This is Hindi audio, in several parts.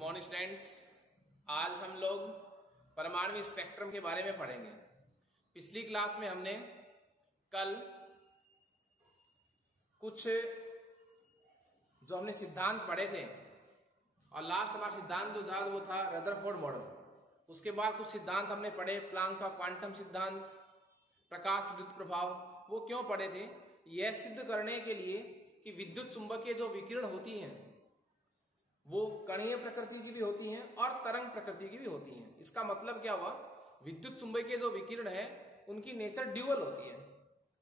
मॉर्निंग स्टूडेंट्स, आज हम लोग परमाणु स्पेक्ट्रम के बारे में पढ़ेंगे। पिछली क्लास में हमने कल कुछ जो हमने सिद्धांत पढ़े थे और लास्ट हमारा सिद्धांत जो था वो था रदरफोर्ड मॉडल। उसके बाद कुछ सिद्धांत हमने पढ़े, प्लांक का क्वांटम सिद्धांत, प्रकाश विद्युत प्रभाव। वो क्यों पढ़े थे? यह सिद्ध करने के लिए कि विद्युत चुंबकीय जो विकिरण होती हैं वो कणीय प्रकृति की भी होती हैं और तरंग प्रकृति की भी होती हैं। इसका मतलब क्या हुआ? विद्युत चुंबकीय जो विकिरण है उनकी नेचर ड्यूअल होती है,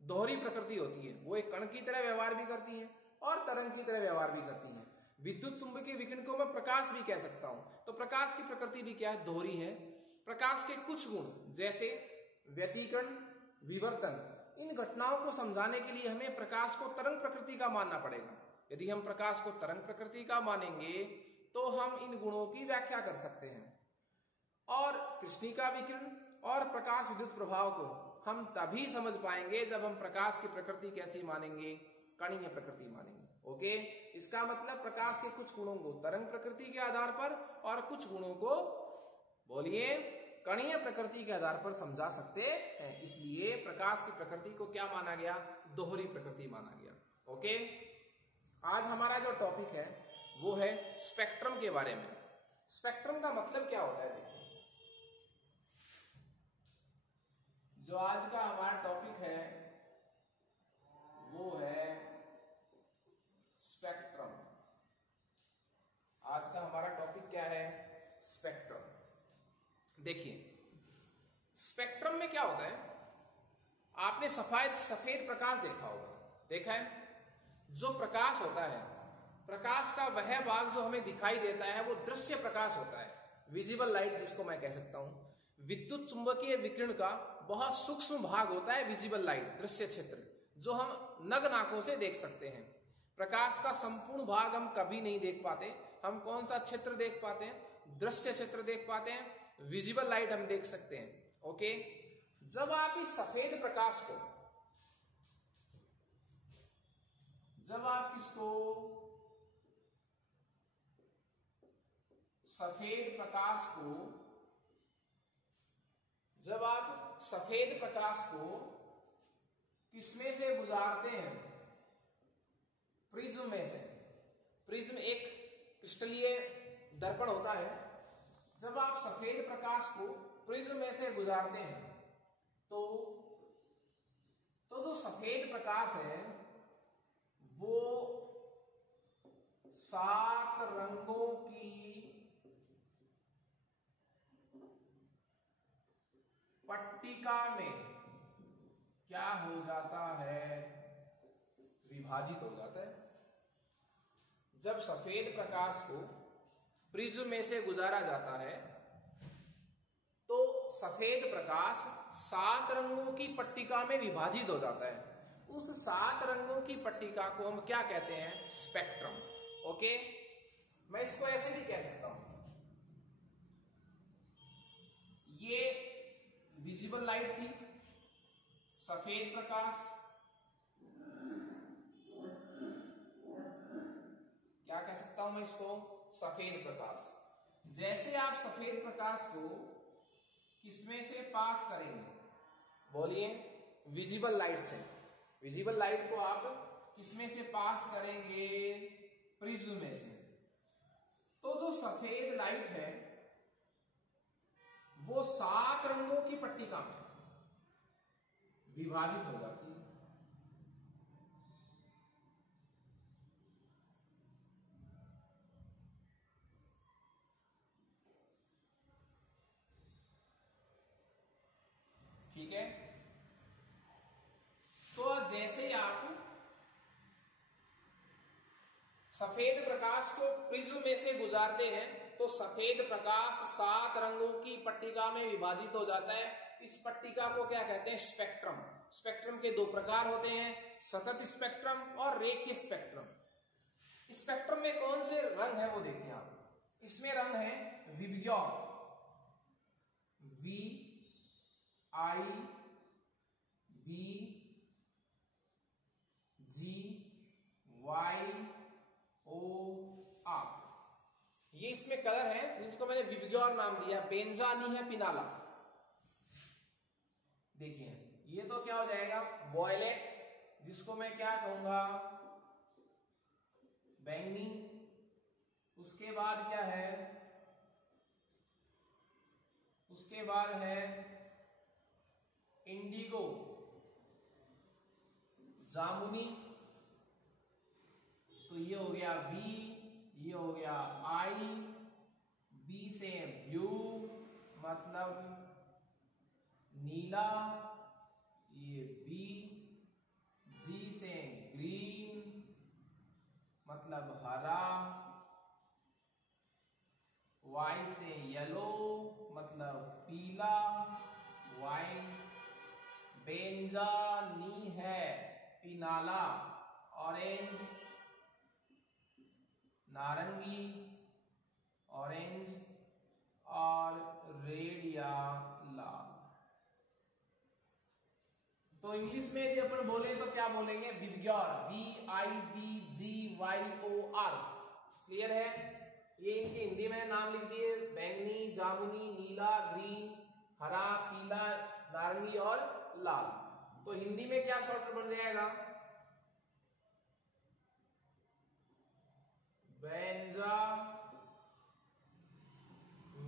दोहरी प्रकृति होती है। वो एक कण की तरह व्यवहार भी करती है और तरंग की तरह व्यवहार भी करती है। विद्युत चुंबकीय विकिरण को मैं प्रकाश भी कह सकता हूं। तो प्रकाश की प्रकृति भी क्या है? दोहरी है। प्रकाश के कुछ गुण जैसे व्यतिकरण, विवर्तन, इन घटनाओं को समझाने के लिए हमें प्रकाश को तरंग प्रकृति का मानना पड़ेगा। यदि हम प्रकाश को तरंग प्रकृति का मानेंगे तो हम इन गुणों की व्याख्या कर सकते हैं। और कृष्णिका विकिरण और प्रकाश विद्युत प्रभाव को हम तभी समझ पाएंगे जब हम प्रकाश की प्रकृति कैसी मानेंगे? कणीय प्रकृति मानेंगे। ओके, इसका मतलब प्रकाश के कुछ गुणों को तरंग प्रकृति के आधार पर और कुछ गुणों को बोलिए कणीय प्रकृति के आधार पर समझा सकते हैं। इसलिए प्रकाश की प्रकृति को क्या माना गया? दोहरी प्रकृति माना गया। ओके, आज हमारा जो टॉपिक है वो है स्पेक्ट्रम के बारे में। स्पेक्ट्रम का मतलब क्या होता है? देखिए, जो आज का हमारा टॉपिक है वो है स्पेक्ट्रम। आज का हमारा टॉपिक क्या है? स्पेक्ट्रम। देखिए, स्पेक्ट्रम में क्या होता है? आपने सफेद प्रकाश देखा होगा, देखा है? जो प्रकाश होता है, प्रकाश का वह भाग जो हमें दिखाई देता है वो दृश्य प्रकाश होता है, विजिबल लाइट जिसको मैं कह सकता हूं। विद्युत चुंबकीय विकिरण का बहुत सूक्ष्म भाग होता है विजिबल लाइट, दृश्य क्षेत्र, जो हम नग्न आंखों से देख सकते हैं। प्रकाश का संपूर्ण भाग हम कभी नहीं देख पाते। हम कौन सा क्षेत्र देख पाते हैं? दृश्य क्षेत्र देख पाते हैं, विजिबल लाइट हम देख सकते हैं। ओके, जब आप इस सफेद प्रकाश को, जब आप किसको सफेद प्रकाश को, जब आप सफेद प्रकाश को किसमें से गुजारते हैं? प्रिज्म में से। प्रिज्म एक क्रिस्टलीय दर्पण होता है। जब आप सफेद प्रकाश को प्रिज्म में से गुजारते हैं तो जो सफेद प्रकाश है वो 7 रंगों की पट्टिका में क्या हो जाता है? विभाजित हो जाता है। जब सफेद प्रकाश को प्रिज्म में से गुजारा जाता है तो सफेद प्रकाश 7 रंगों की पट्टिका में विभाजित हो जाता है। उस 7 रंगों की पट्टिका को हम क्या कहते हैं? स्पेक्ट्रम। ओके, मैं इसको ऐसे भी कह सकता हूं, ये विजिबल लाइट थी, सफेद प्रकाश, क्या कह सकता हूं मैं इसको? सफेद प्रकाश। जैसे आप सफेद प्रकाश को किसमें से पास करेंगे? बोलिए, विजिबल लाइट से। विजिबल लाइट को आप किसमें से पास करेंगे? प्रिज्म में से। तो जो सफेद लाइट है वो 7 रंगों की पट्टिका में विभाजित हो जाती है। ठीक है, तो जैसे ही आप सफेद प्रकाश को प्रिज्म में से गुजारते हैं तो सफेद प्रकाश 7 रंगों की पट्टिका में विभाजित हो जाता है। इस पट्टिका को क्या कहते हैं? स्पेक्ट्रम। स्पेक्ट्रम के 2 प्रकार होते हैं, सतत स्पेक्ट्रम और रेखीय स्पेक्ट्रम। स्पेक्ट्रम में कौन से रंग है वो देखिए आप। इसमें रंग है विबग्योर, VIBGYOR। ये इसमें कलर है जिसको मैंने विबग्योर नाम दिया, बेंजा नी है पिनाला। देखिए ये तो क्या हो जाएगा वॉयलेट, जिसको मैं क्या कहूंगा बैंगनी। उसके बाद क्या है, उसके बाद है इंडिगो, जामुनी। तो ये हो गया बी, ये हो गया आई, बी से ब्लू मतलब नीला, ये बी, जी से ग्रीन मतलब हरा, वाई से येलो मतलब पीला, वाई, बेंजा नी है पिनाला ऑरेंज, नारंगी ऑरेंज, और रेड या लाल। तो इंग्लिश में यदि अपन बोले तो क्या बोलेंगे, विबग्योर, VIBGYOR। क्लियर है? ये इनके हिंदी में नाम लिख दिए, बैंगनी, जामुनी, नीला, ग्रीन, हरा, पीला, नारंगी और लाल। तो हिंदी में क्या शॉर्ट बन जाएगा, बेंजा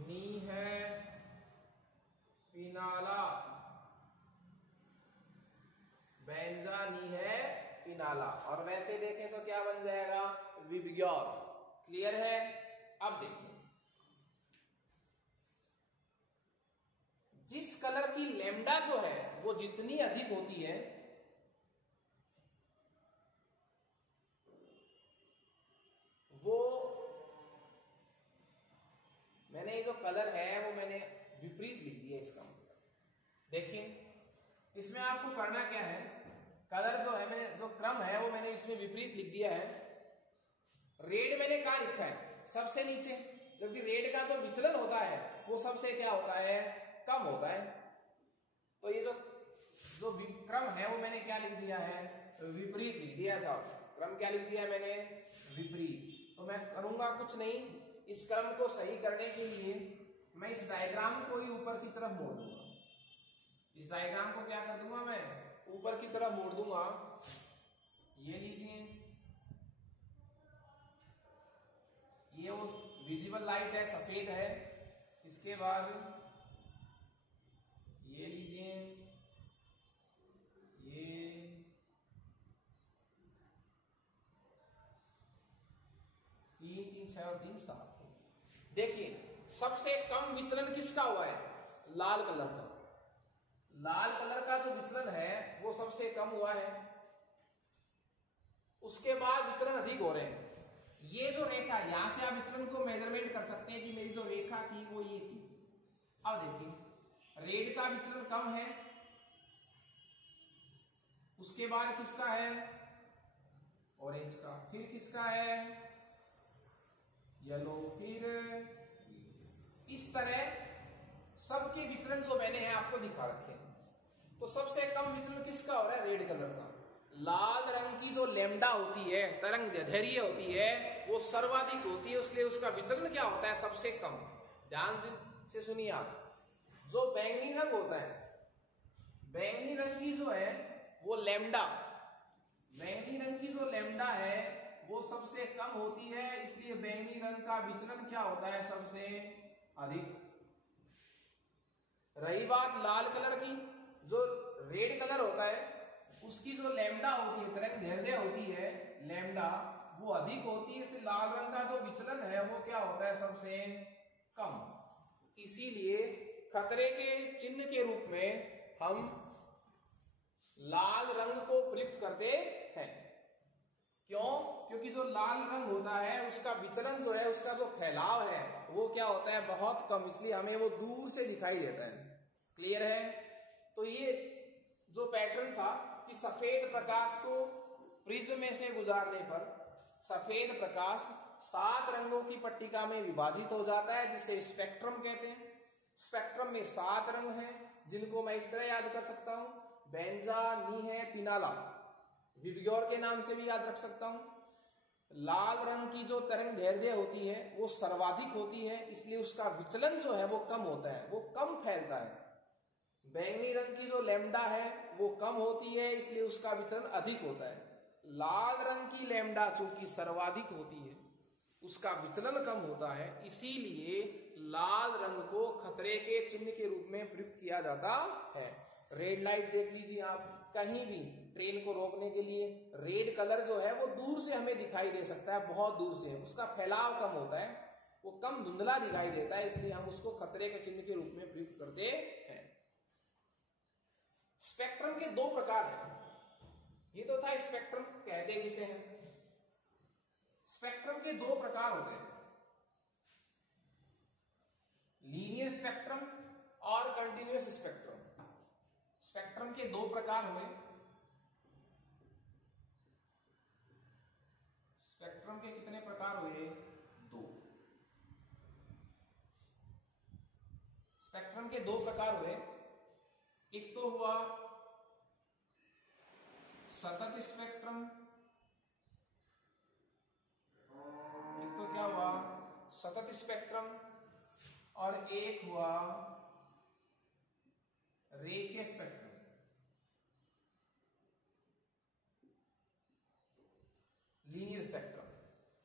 नी है पिनाला, बेंजा नी है पिनाला। और वैसे देखें तो क्या बन जाएगा, विबग्योर। क्लियर है? अब देखिए, जिस कलर की लैम्डा जो है वो जितनी अधिक होती है, वो मैंने ये जो कलर है वो मैंने विपरीत लिख दिया इसका मतलब। देखिए इसमें आपको करना क्या है, कलर जो है मैंने जो क्रम है वो मैंने इसमें विपरीत लिख दिया है। रेड मैंने कहाँ लिखा है, सबसे नीचे, जबकि रेड का जो विचलन होता है वो सबसे क्या होता है, कम होता है। तो ये जो जो क्रम है वो मैंने क्या लिख दिया है, विपरीत लिख दिया है साहब। क्रम क्या लिख दिया है मैंने, विपरीत। तो मैं करूंगा कुछ नहीं, इस क्रम को सही करने के लिए मैं इस डायग्राम को ही ऊपर की तरफ मोड़ दूंगा। इस डायग्राम को क्या कर दूंगा, मैं ऊपर की तरफ मोड़ दूंगा। ये लीजिए, ये वो विजिबल लाइट है, सफेद है। इसके बाद ये लीजिए, ये 3 3 6 और 3 7। देखिए सबसे कम विचलन किसका हुआ है, लाल कलर का। लाल कलर का जो विचलन है वो सबसे कम हुआ है। उसके बाद विचलन अधिक हो रहे हैं। ये जो रेखा, यहां से आप विचलन को मेजरमेंट कर सकते हैं कि मेरी जो रेखा थी वो ये थी। अब देखिए रेड का विचलन कम है, उसके बाद किसका है, ऑरेंज का, फिर किसका है, येलो, फिर इस तरह सबके विचलन जो मैंने है आपको दिखा रखे हैं। तो सबसे कम विचलन किसका हो रहा है, रेड कलर का। लाल रंग की जो लैम्डा होती है, तरंग दैर्ध्य होती है, वो सर्वाधिक होती है, इसलिए उसका विचलन क्या होता है, सबसे कम। ध्यान से सुनिए आप, जो बैंगनी रंग होता है, बैंगनी रंग की जो है वो लैम्डा, बैंगनी रंग की जो लैम्डा है वो सबसे कम होती है, इसलिए बैंगनी रंग का विचलन क्या होता है, सबसे अधिक। रही बात लाल कलर की, जो रेड कलर होता है उसकी जो लैम्डा होती है, तरंग दैर्ध्य होती है लैम्डा, वो अधिक होती है, इसलिए लाल रंग का जो विचलन है वो क्या होता है, सबसे कम। इसीलिए खतरे के चिन्ह के रूप में हम लाल रंग को प्रयुक्त करते हैं। क्यों? क्योंकि जो लाल रंग होता है उसका विचलन जो है, उसका जो फैलाव है वो क्या होता है, बहुत कम, इसलिए हमें वो दूर से दिखाई देता है। क्लियर है? तो ये जो पैटर्न था कि सफेद प्रकाश को प्रिज्म में से गुजारने पर सफेद प्रकाश 7 रंगों की पट्टिका में विभाजित हो जाता है, जिसे स्पेक्ट्रम कहते हैं। स्पेक्ट्रम में 7 रंग हैं, जिनको मैं इस तरह याद कर सकता हूं, बेंजा नी है पिनाला, विबग्योर के नाम से भी याद रख सकता हूं। लाल रंग की जो तरंग दैर्ध्य होती है वो सर्वाधिक होती है, इसलिए उसका विचलन जो है वो कम होता है, वो कम फैलता है। बैंगनी रंग की जो लैम्डा है वो कम होती है, इसलिए उसका विचलन अधिक होता है। लाल रंग की लैम्डा चूंकि सर्वाधिक होती है उसका विचलन कम होता है, इसीलिए लाल रंग को खतरे के चिन्ह के रूप में प्रयुक्त किया जाता है। रेड लाइट देख लीजिए आप, कहीं भी ट्रेन को रोकने के लिए रेड कलर जो है वो दूर से हमें दिखाई दे सकता है, बहुत दूर से, उसका फैलाव कम होता है, वो कम धुंधला दिखाई देता है, इसलिए हम उसको खतरे के चिन्ह के रूप में प्रयुक्त करते हैं। स्पेक्ट्रम के दो प्रकार हैं, ये तो था स्पेक्ट्रम कहते किसे हैं। स्पेक्ट्रम के दो प्रकार होते हैं, लीनियर स्पेक्ट्रम और कंटिन्यूअस स्पेक्ट्रम। स्पेक्ट्रम के दो प्रकार हुए, स्पेक्ट्रम के कितने प्रकार हुए? दो। स्पेक्ट्रम के दो प्रकार हुए, एक तो हुआ सतत स्पेक्ट्रम, एक तो क्या हुआ सतत स्पेक्ट्रम, और एक हुआ रेखीय स्पेक्ट्रम। Linear spectrum.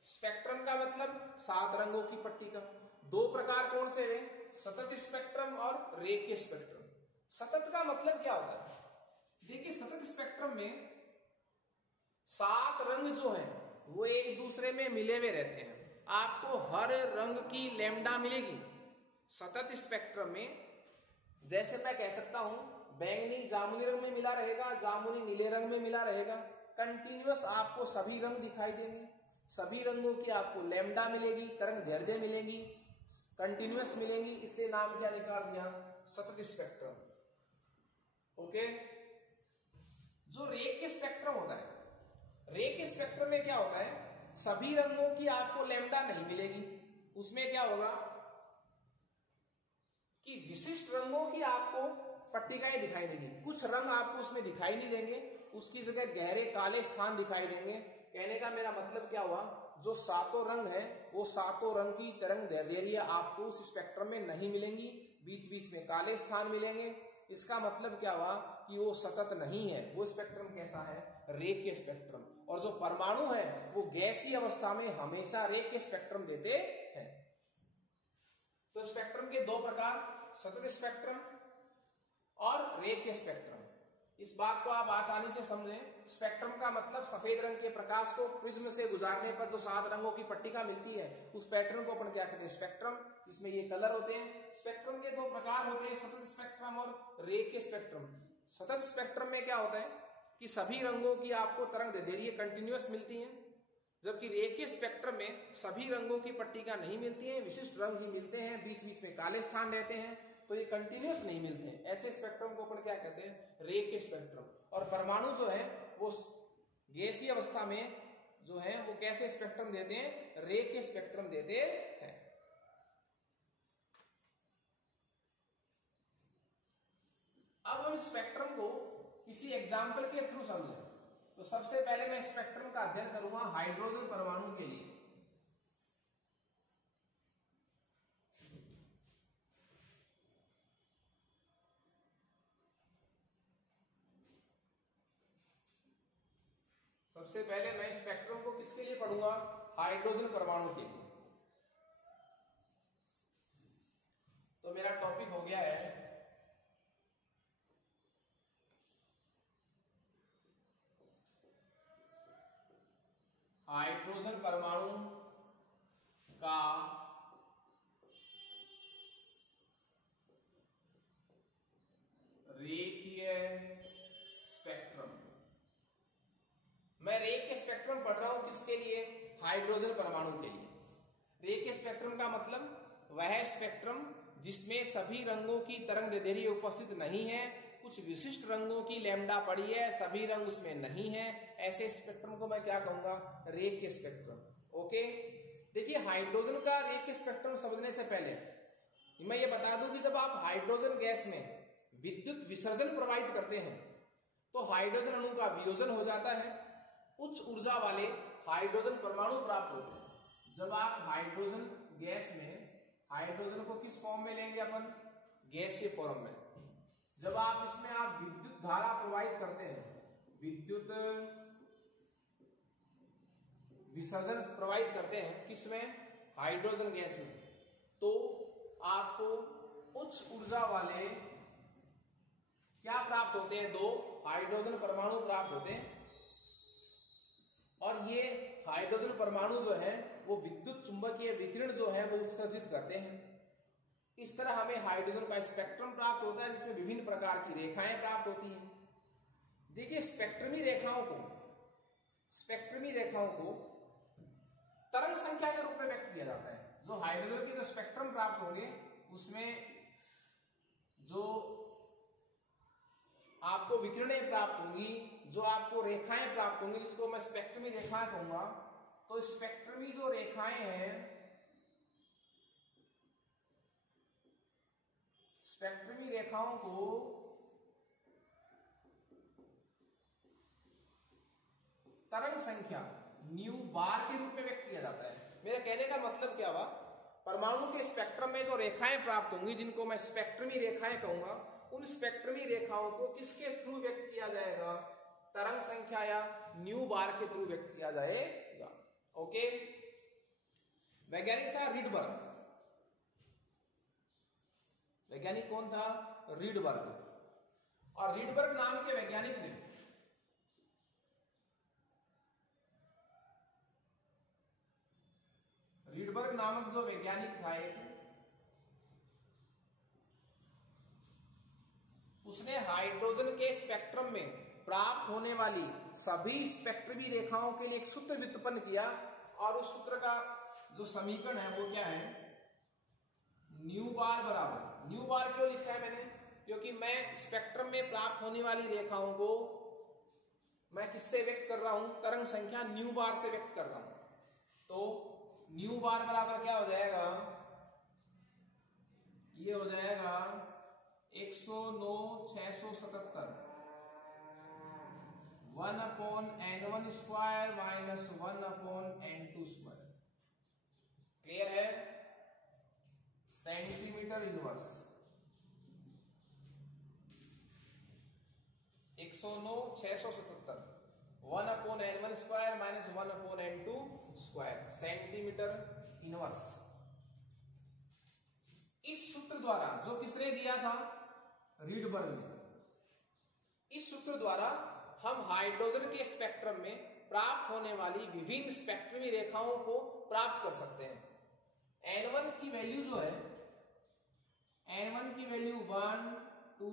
स्पेक्ट्रम का मतलब 7 रंगों की पट्टी का। दो प्रकार कौन से हैं? सतत स्पेक्ट्रम और रेखीय स्पेक्ट्रम। सतत का मतलब क्या होता है? देखिए सतत स्पेक्ट्रम में 7 रंग जो हैं वो एक दूसरे में मिले हुए रहते हैं, आपको हर रंग की लैम्डा मिलेगी। सतत स्पेक्ट्रम में जैसे मैं कह सकता हूं बैंगनी जामुनी रंग में मिला रहेगा, जामुनी नीले रंग में मिला रहेगा। कंटिन्यूअस आपको सभी रंग दिखाई देंगे, सभी रंगों की आपको लैम्डा मिलेगी, तरंग दैर्ध्य मिलेगी, कंटिन्यूअस मिलेंगी, इसलिए नाम क्या निकाल दिया? सतत स्पेक्ट्रम। ओके। जो रेखीय स्पेक्ट्रम होता है, रेखीय स्पेक्ट्रम में क्या होता है? सभी रंगों की आपको लैम्डा नहीं मिलेगी। उसमें क्या होगा कि विशिष्ट रंगों की आपको पट्टिकाएं दिखाई देंगी। कुछ रंग आपको उसमें दिखाई नहीं देंगे, उसकी जगह गहरे काले स्थान दिखाई देंगे। कहने का मेरा मतलब क्या हुआ? जो 7 रंग है वो 7 रंग की तरंग दैर्ध्य आपको उस स्पेक्ट्रम में नहीं मिलेंगी, बीच बीच में काले स्थान मिलेंगे। इसका मतलब क्या हुआ कि वो सतत नहीं है। वो स्पेक्ट्रम कैसा है? रेखीय स्पेक्ट्रम। और जो परमाणु है वो गैसीय अवस्था में हमेशा रेखीय स्पेक्ट्रम देते हैं। तो स्पेक्ट्रम के दो प्रकार, सतत स्पेक्ट्रम और रेखीय स्पेक्ट्रम। इस बात को आप आसानी से समझें। स्पेक्ट्रम का मतलब सफेद रंग के प्रकाश को प्रिज्म से गुजारने पर जो 7 रंगों की पट्टिका मिलती है उस पैटर्न को अपन क्या कहते हैं? स्पेक्ट्रम। इसमें ये कलर होते हैं। स्पेक्ट्रम के दो प्रकार होते हैं, सतत स्पेक्ट्रम और रेखीय स्पेक्ट्रम। सतत स्पेक्ट्रम में क्या होता है कि सभी रंगों की आपको तरंग दैर्ध्य कंटिन्यूअस मिलती है, जबकि रेखीय स्पेक्ट्रम में सभी रंगों की पट्टिका नहीं मिलती है, विशिष्ट रंग ही मिलते हैं, बीच बीच में काले स्थान रहते हैं, तो ये कंटिन्यूअस नहीं मिलते हैं। ऐसे स्पेक्ट्रम को अपन क्या कहते हैं? रेखीय स्पेक्ट्रम। और परमाणु जो है वो गैसीय अवस्था में जो है वो कैसे स्पेक्ट्रम देते हैं? रेखीय स्पेक्ट्रम देते हैं। अब हम स्पेक्ट्रम को किसी एग्जाम्पल के थ्रू समझें। तो सबसे पहले मैं स्पेक्ट्रम का अध्ययन करूंगा हाइड्रोजन परमाणु के लिए। सबसे पहले मैं स्पेक्ट्रम को किसके लिए पढ़ूंगा? हाइड्रोजन परमाणु के लिए। तो मेरा टॉपिक हो गया है हाइड्रोजन परमाणु का रेखीय स्पेक्ट्रम। मैं रेखीय स्पेक्ट्रम पढ़ रहा हूं किसके लिए? हाइड्रोजन परमाणु के लिए। रेखीय स्पेक्ट्रम का मतलब वह स्पेक्ट्रम जिसमें सभी रंगों की तरंग दैर्ध्य उपस्थित नहीं है, कुछ विशिष्ट रंगों की लैम्डा पड़ी है, सभी रंग उसमें नहीं है, ऐसे स्पेक्ट्रम को मैं क्या कहूंगा? रेखीय स्पेक्ट्रम। ओके। देखिए हाइड्रोजन का रेखीय स्पेक्ट्रम समझने से पहले मैं ये बता दूं कि जब आप हाइड्रोजन गैस में विद्युत विसर्जन प्रवाहित करते हैं तो हाइड्रोजन अणु का वियोजन हो जाता है। उच्च ऊर्जा वाले हाइड्रोजन परमाणु प्राप्त होते हैं। जब आप हाइड्रोजन गैस में हाइड्रोजन को किस फॉर्म में लेंगे अपन, गैस के फॉर्म में। जब आप इसमें आप विद्युत धारा प्रवाहित करते हैं, विद्युत विसर्जन प्रवाहित करते हैं किसमें, हाइड्रोजन गैस में, तो आपको उच्च ऊर्जा वाले क्या प्राप्त होते हैं, 2 हाइड्रोजन परमाणु प्राप्त होते हैं। और ये हाइड्रोजन परमाणु जो है वो विद्युत चुंबकीय विकिरण जो है वो उत्सर्जित करते हैं। इस तरह हमें हाइड्रोजन का स्पेक्ट्रम प्राप्त होता है, जिसमें विभिन्न प्रकार की रेखाएं प्राप्त होती हैं। देखिए स्पेक्ट्रमी रेखाओं को तरंग संख्या के रूप में व्यक्त किया जाता है। जो हाइड्रोजन के जो स्पेक्ट्रम प्राप्त होंगे उसमें जो आपको विकिरणें प्राप्त होंगी, जो आपको रेखाएं प्राप्त होंगी, जिसको मैं स्पेक्ट्रमी रेखाएं कहूंगा, तो स्पेक्ट्रमी जो रेखाएं हैं, स्पेक्ट्रमी रेखाओं को तरंग संख्या न्यू बार के रूप में व्यक्त किया जाता है। मेरे कहने का मतलब क्या हुआ, परमाणु के स्पेक्ट्रम में जो रेखाएं प्राप्त होंगी, जिनको मैं स्पेक्ट्रमी रेखाएं कहूंगा, उन स्पेक्ट्रमी रेखाओं को किसके थ्रू व्यक्त किया जाएगा, तरंग संख्या या न्यू बार के थ्रू व्यक्त किया जाएगा। ओके, वैज्ञानिक था रीडबर्ग। वैज्ञानिक कौन था, रीडबर्ग। और रीडबर्ग नाम के वैज्ञानिक ने रीडबर्ग नामक जो वैज्ञानिक था एक, उसने हाइड्रोजन के स्पेक्ट्रम में प्राप्त होने वाली सभी स्पेक्ट्रमी रेखाओं के लिए एक सूत्र व्युत्पन्न किया। और उस सूत्र का जो समीकरण है वो क्या है, न्यू बार बराबर, न्यू बार क्यों लिखा है मैंने, क्योंकि मैं स्पेक्ट्रम में प्राप्त होने वाली रेखाओं को मैं किससे व्यक्त कर रहा हूं, तरंग संख्या न्यू बार से व्यक्त कर रहा हूं। तो न्यू बार बराबर क्या हो जाएगा, ये हो जाएगा 109,677 1/n1 square minus 1/n2 square. Clear है, centimetre inverse 109,677 1/n1 square minus 1/n2 square centimetre inverse. इस सूत्र द्वारा, जो किसने दिया था, रीडबर्ग ने, इस सूत्र द्वारा हम हाइड्रोजन के स्पेक्ट्रम में प्राप्त होने वाली विभिन्न स्पेक्ट्रमी रेखाओं को प्राप्त कर सकते हैं। n1 की वैल्यू जो है, n1 की वैल्यू 1 2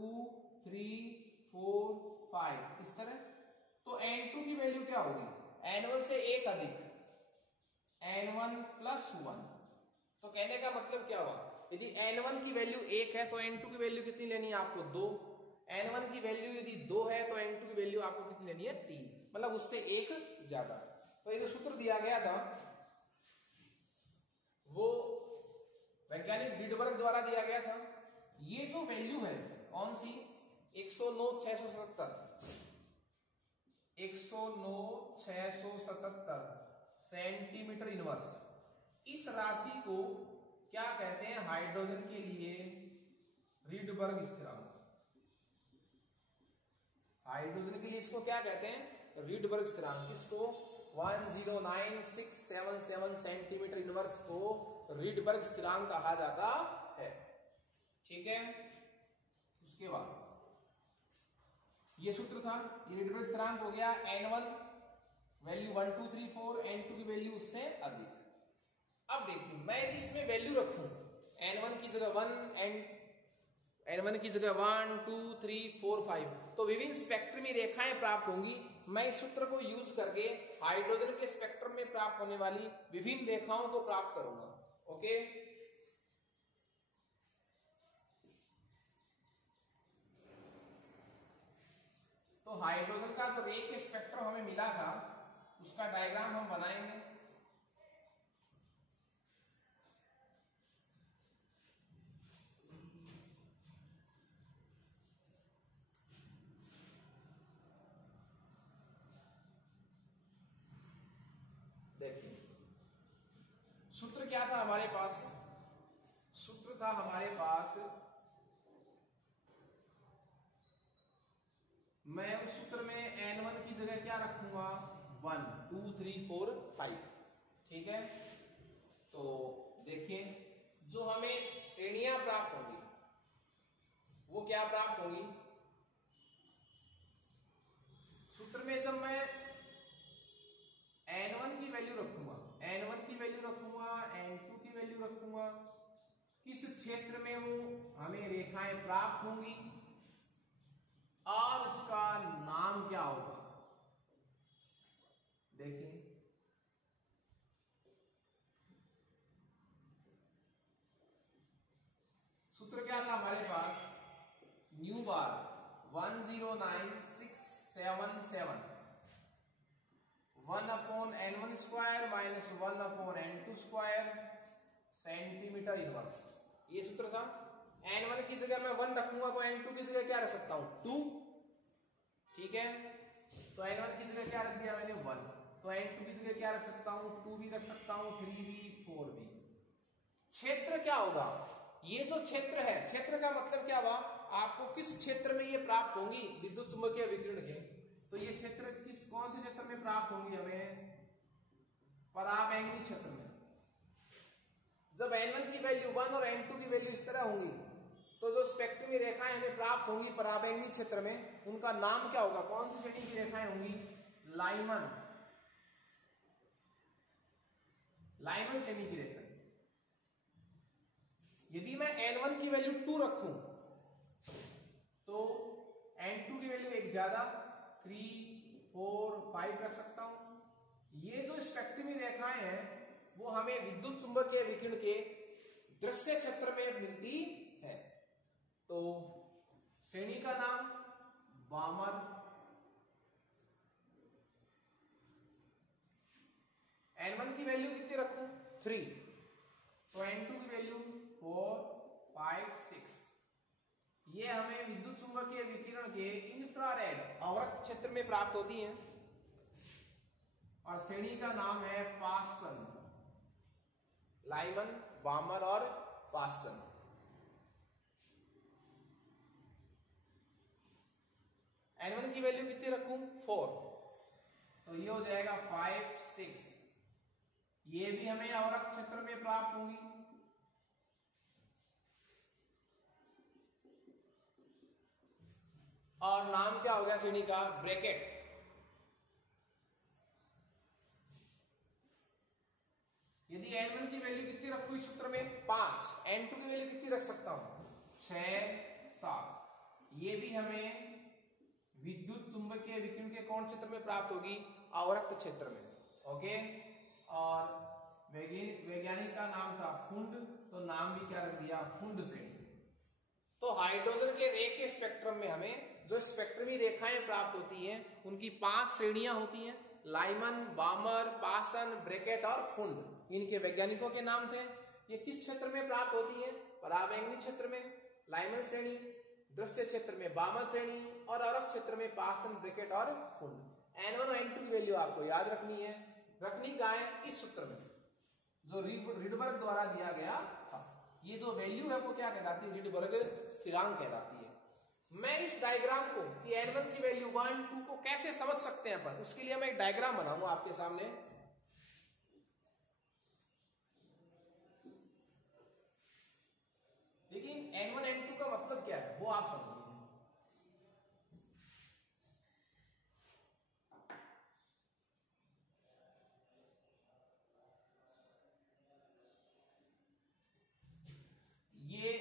3 4 5 इस तरह। तो n2 की वैल्यू क्या होगी, n1 से 1 अधिक n1 प्लस 1। तो कहने का मतलब क्या हुआ, यदि n1 की वैल्यू 1 है तो n2 की वैल्यू कितनी लेनी है आपको, 2। n1 की वैल्यू यदि 2 है तो n2 की वैल्यू आपको कितनी लेनी है, 3, मतलब उससे 1 ज्यादा। तो ये जो सूत्र दिया गया था वो वैज्ञानिक रीडबर्ग द्वारा दिया गया था। ये जो वैल्यू है कौन सी, 109,677 सेंटीमीटर इनवर्स। इस राशि को क्या कहते हैं, हाइड्रोजन के लिए रीडबर्ग स्थिरांक। हाइड्रोजन के लिए इसको क्या कहते हैं, रीडबर्ग स्थिरांक। इसको 109,677 सेंटीमीटर इनवर्स को रीडबर्ग स्थिरांक कहा जाता है। ठीक है, उसके बाद ये सूत्र था, ये रीडबर्ग स्थिरांक हो गया। n1 वैल्यू 1 2 3 4, n2 की वैल्यू उससे अधिक। अब देखिए मैं यदि इसमें वैल्यू रखूं, n1 की जगह 1 n1 की जगह 1 2 3 4 5, तो विभिन्न स्पेक्ट्रमी रेखाएं प्राप्त होंगी। मैं इस सूत्र को यूज करके हाइड्रोजन के स्पेक्ट्रम में प्राप्त होने वाली विभिन्न रेखाओं को प्राप्त करूंगा। ओके, तो हाइड्रोजन का जो रेखीय स्पेक्ट्रम हमें मिला था उसका डायग्राम हम बनाएंगे। क्या था हमारे पास? सूत्र था हमारे पास, मैं उस सूत्र में n1 की जगह क्या रखूंगा? 1 2 3 4 5। ठीक है, तो देखिए जो हमें श्रेणियां प्राप्त होंगी वो क्या प्राप्त होंगी? सूत्र में जब मैं n1 की वैल्यू रखूंगा, n1 की वैल्यू रखूंगा, n2 की वैल्यू रखूंगा, किस क्षेत्र में वो हमें रेखाएं प्राप्त होंगी और उसका नाम क्या होगा? देखिए सूत्र क्या था हमारे पास? न्यू बार 109677 1/n1 square minus 1/n2 square centimetre inverse. ये सूत्र था। n1 की जगह मैं 1 रखूंगा तो n2 की जगह क्या रख सकता हूं? 2। ठीक है, तो n1 की जगह क्या रख दिया मैंने? 1। तो n2 की जगह क्या रख सकता हूं? 2 भी रख सकता हूं, 3 भी, 4 भी। क्षेत्र क्या होगा? ये जो क्षेत्र है, क्षेत्र का मतलब क्या हुआ? आपको किस क्षेत्र में ये प्राप्त होंगी विद्युत चुंबकीय विकिरण के? तो ये क्षेत्र कौन से क्षेत्र में प्राप्त होंगी हमें? पराबैंगनी क्षेत्र में। जब n1 की वैल्यू 1 और n2 की वैल्यू इस तरह होंगी तो जो स्पेक्ट्रमी रेखाएं हमें प्राप्त होंगी पराबैंगनी क्षेत्र में, उनका नाम क्या होगा? कौन सी श्रेणी की रेखाएं होंगी? लाइमन श्रेणी की रेखा। यदि मैं n1 की वैल्यू 2 रखूं तो n2 की वैल्यू एक ज्यादा 3 4 5 रख सकता हूं। ये जो स्पेक्ट्रमी रेखाएं हैं वो हमें विद्युत चुंबकीय विकिरण के दृश्य क्षेत्र में मिलती है। तो श्रेणी का नाम बामर, n1 की वैल्यू कितनी रखूं? 3। तो n2 की वैल्यू 4 5 6। ये हमें विद्युत चुंबकीय विकिरण के इंफ्रारेड अवरक्त क्षेत्र में प्राप्त होती हैं और श्रेणी का नाम है पास्टन। लाइमन, बामर और पास्टन। n1 की वैल्यू कितनी रखूं? 4। तो ये हो जाएगा 5 6। ये भी हमें अवरक्त क्षेत्र में प्राप्त होंगी। और नाम क्या हो गया श्रेणी का? ब्रैकेट। यदि n1 की वैल्यू कितनी रखूं इस सूत्र में? 5। n2 की वैल्यू कितनी रख सकता हूं? 6 7। ये भी हमें विद्युत चुंबकीय विकिरण के कौन क्षेत्र में प्राप्त होगी? अवरक्त क्षेत्र में। ओके, और वैज्ञानिक का नाम था फुंड, तो नाम भी क्या रख दिया? फुंड श्रेणी। तो हाइड्रोजन के रे के स्पेक्ट्रम में हमें जो स्पेक्ट्रमी रेखाएं प्राप्त होती हैं उनकी 5 श्रेणियां होती हैं। लाइमन, बामर, पासन, ब्रैकेट और फुंड इनके वैज्ञानिकों के नाम थे। ये किस क्षेत्र में प्राप्त होती है? पराबैंगनी क्षेत्र में लाइमन श्रेणी, दृश्य क्षेत्र में बामर श्रेणी और अवरक्त क्षेत्र में पासन, ब्रैकेट और फुंड। n1 और n2 की वैल्यू आपको याद रखनी है। रखनी का है इस सूत्र में जो रिडबर्ग द्वारा दिया गया था। ये जो वैल्यू है वो क्या कहलाती है? रिडबर्ग स्थिरांक कहलाती है। मैं इस डायग्राम को कि n1 की वैल्यू 1 2 को कैसे समझ सकते हैं अपन, उसके लिए मैं एक डायग्राम बनाऊंगा आपके सामने। लेकिन n1 n2 का मतलब क्या है वो आप समझिए। ये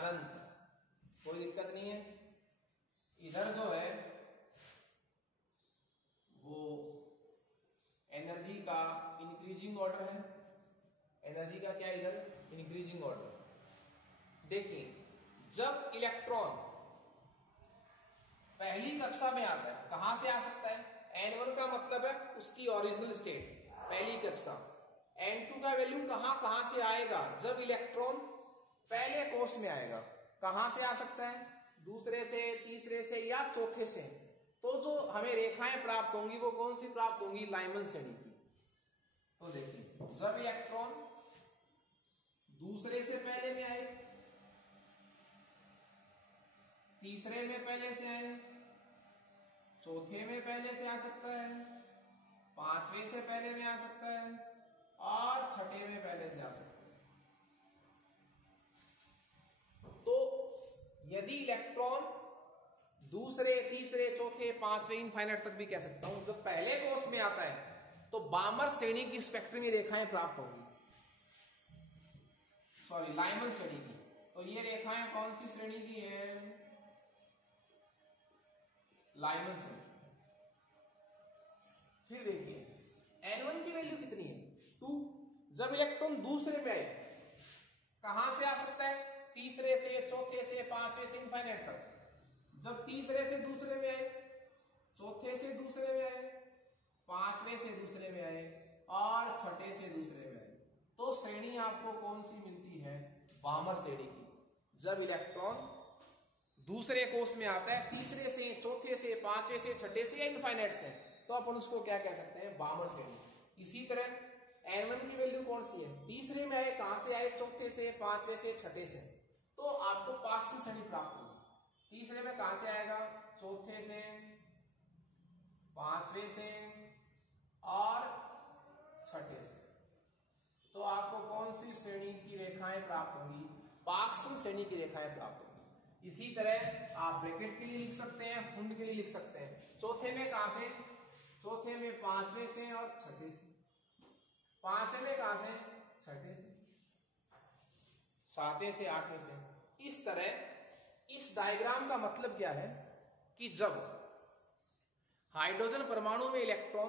अनंत, कोई दिक्कत नहीं है। इधर जो है वो एनर्जी का इंक्रीजिंग ऑर्डर है, एनर्जी का क्या इधर इंक्रीजिंग ऑर्डर। देखिए जब इलेक्ट्रॉन पहली कक्षा में आता है, कहां से आ सकता है, n1 का मतलब है उसकी ओरिजिनल स्टेट पहली कक्षा, n2 का वैल्यू कहां से आएगा, जब इलेक्ट्रॉन पहले कोष में आएगा, कहां से आ सकता है, दूसरे से, तीसरे से या चौथे से। तो जो हमें रेखाएं प्राप्त होंगी वो कौन सी प्राप्त होंगी, लाइमन श्रेणी की। तो देखिए जब इलेक्ट्रॉन दूसरे से पहले में आए, तीसरे में पहले से आए, चौथे में पहले से आ सकता है, पांचवें से पहले में आ सकता है और छठे में पहले से आ सकता है। तो यदि इलेक्ट्रॉन दूसरे, तीसरे, चौथे, पांचवें, इनफाइनाइट तक भी कह सकता हूं, जब पहले कोष में आता है तो बामर श्रेणी की स्पेक्ट्रमी रेखाएं प्राप्त होंगी, सॉरी लाइमन श्रेणी की। तो ये रेखाएं कौन सी श्रेणी की है, लाइमन श्रेणी। फिर देखिए n1 की वैल्यू कितनी है, 2। जब इलेक्ट्रॉन दूसरे पे आए, कहां से आ सकता है, तीसरे से, चौथे से, पांचवें से, इनफाइनाइट तक। जब तीसरे से दूसरे में आए, चौथे से दूसरे में आए, पांचवें से दूसरे में आए और छठे से दूसरे में आए, तो श्रेणी आपको कौन सी मिलती है, बामर श्रेणी की। जब इलेक्ट्रॉन दूसरे कोष में आता है, तीसरे से, चौथे से, पांचवें से, छठे से या इनफाइनाइट से, तो अपन उसको क्या कह सकते हैं, बामर श्रेणी। इसी तरह n1 की वैल्यू कौन सी है, तीसरे में आए, कहां से आए, चौथे से, पांचवें से, छठे से, तो आपको पांचवी श्रेणी प्राप्त होगी। तीसरे में कहां से आएगा, चौथे से, पांचवें से और छठे से, तो आपको कौन सी श्रेणी की रेखाएं प्राप्त होंगी, पांचवी श्रेणी की रेखाएं प्राप्त होंगी। इसी तरह आप ब्रैकेट के लिए लिख सकते हैं, फुंड के लिए लिख सकते हैं। चौथे में कहां से, चौथे में पांचवें से और छठे से, पांचवें में कहां से, छठे से, सातवें से, आठवें से। इस तरह इस डायग्राम का मतलब क्या है कि जब हाइड्रोजन परमाणु में इलेक्ट्रॉन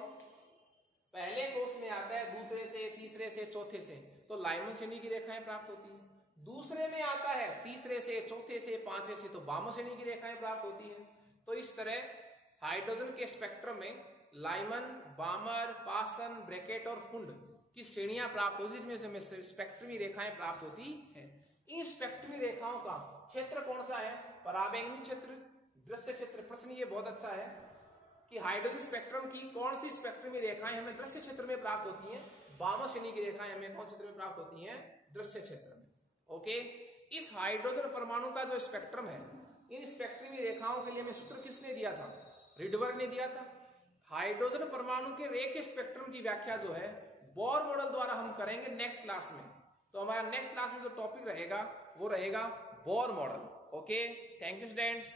पहले कोष में आता है, दूसरे से, तीसरे से, चौथे से, तो लाइमन श्रेणी की रेखाएं प्राप्त होती हैं। दूसरे में आता है, तीसरे से, चौथे से, पांचवें से, तो बामर श्रेणी की रेखाएं प्राप्त होती हैं। तो इस तरह हाइड्रोजन के स्पेक्ट्रम में लाइमन, बामर, पासन, ब्रैकेट और फुंड की श्रेणियां प्राप्त होती हैं, जिनमें से स्पेक्ट्रमी रेखाएं प्राप्त होती हैं। इन स्पेक्ट्रमी रेखाओं का क्षेत्र कौन सा है, पराबैंगनी क्षेत्र, दृश्य क्षेत्र। प्रश्न ये बहुत अच्छा है कि हाइड्रोजन स्पेक्ट्रम की कौन सी स्पेक्ट्रमी रेखाएं हमें दृश्य क्षेत्र में प्राप्त होती हैं, बामर श्रेणी की रेखाएं हमें कौन क्षेत्र में प्राप्त होती हैं, दृश्य क्षेत्र में। ओके, इस हाइड्रोजन परमाणु का जो स्पेक्ट्रम है, इन स्पेक्ट्रमी रेखाओं के लिए हमें सूत्र किसने दिया था, रिडबर्ग ने दिया था। हाइड्रोजन परमाणु के रे के स्पेक्ट्रम की व्याख्या जो है बोर मॉडल द्वारा हम करेंगे नेक्स्ट क्लास में। तो हमारा नेक्स्ट क्लास में जो टॉपिक रहेगा वो रहेगा Bohr model. Okay, thank you students.